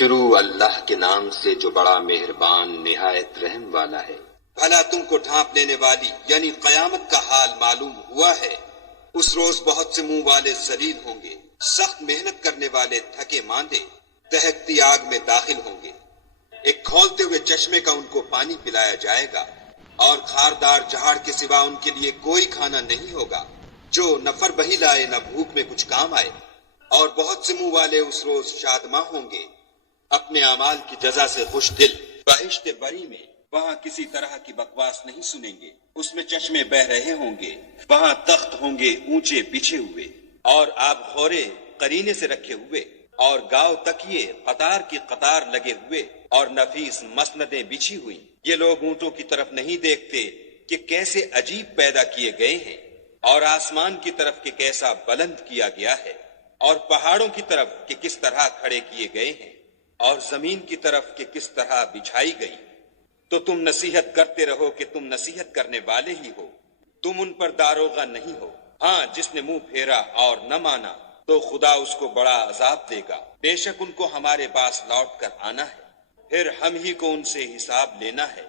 شروع اللہ کے نام سے جو بڑا مہربان نہایت رحم والا ہے۔ بھلا تم کو ڈھانپ لینے والی یعنی قیامت کا حال معلوم ہوا ہے؟ اس روز بہت سے منہ والے ذلیل ہوں گے، سخت محنت کرنے والے تھکے ماندے دہکتی آگ میں داخل ہوں گے۔ ایک کھولتے ہوئے چشمے کا ان کو پانی پلایا جائے گا، اور خاردار جہاڑ کے سوا ان کے لیے کوئی کھانا نہیں ہوگا جو نہ فر بہی لائے نہ بھوک میں کچھ کام آئے۔ اور بہت سے منہ والے اس روز شادماں ہوں گے، اپنے اعمال کی جزا سے خوش دل۔ بہشت بری میں وہاں کسی طرح کی بکواس نہیں سنیں گے، اس میں چشمے بہ رہے ہوں گے، وہاں تخت ہوں گے اونچے بچھے ہوئے، اور آب خورے قرینے سے رکھے ہوئے، اور گاؤ تکیے قطار کی قطار لگے ہوئے، اور نفیس مسندیں بچھی ہوئی۔ یہ لوگ اونٹوں کی طرف نہیں دیکھتے کہ کیسے عجیب پیدا کیے گئے ہیں، اور آسمان کی طرف کہ کیسا بلند کیا گیا ہے، اور پہاڑوں کی طرف کہ کس طرح کھڑے کیے گئے ہیں، اور زمین کی طرف کہ کس طرح بچھائی گئی۔ تو تم نصیحت کرتے رہو کہ تم نصیحت کرنے والے ہی ہو، تم ان پر داروغہ نہیں ہو۔ ہاں، جس نے منہ پھیرا اور نہ مانا تو خدا اس کو بڑا عذاب دے گا۔ بے شک ان کو ہمارے پاس لوٹ کر آنا ہے، پھر ہم ہی کو ان سے حساب لینا ہے۔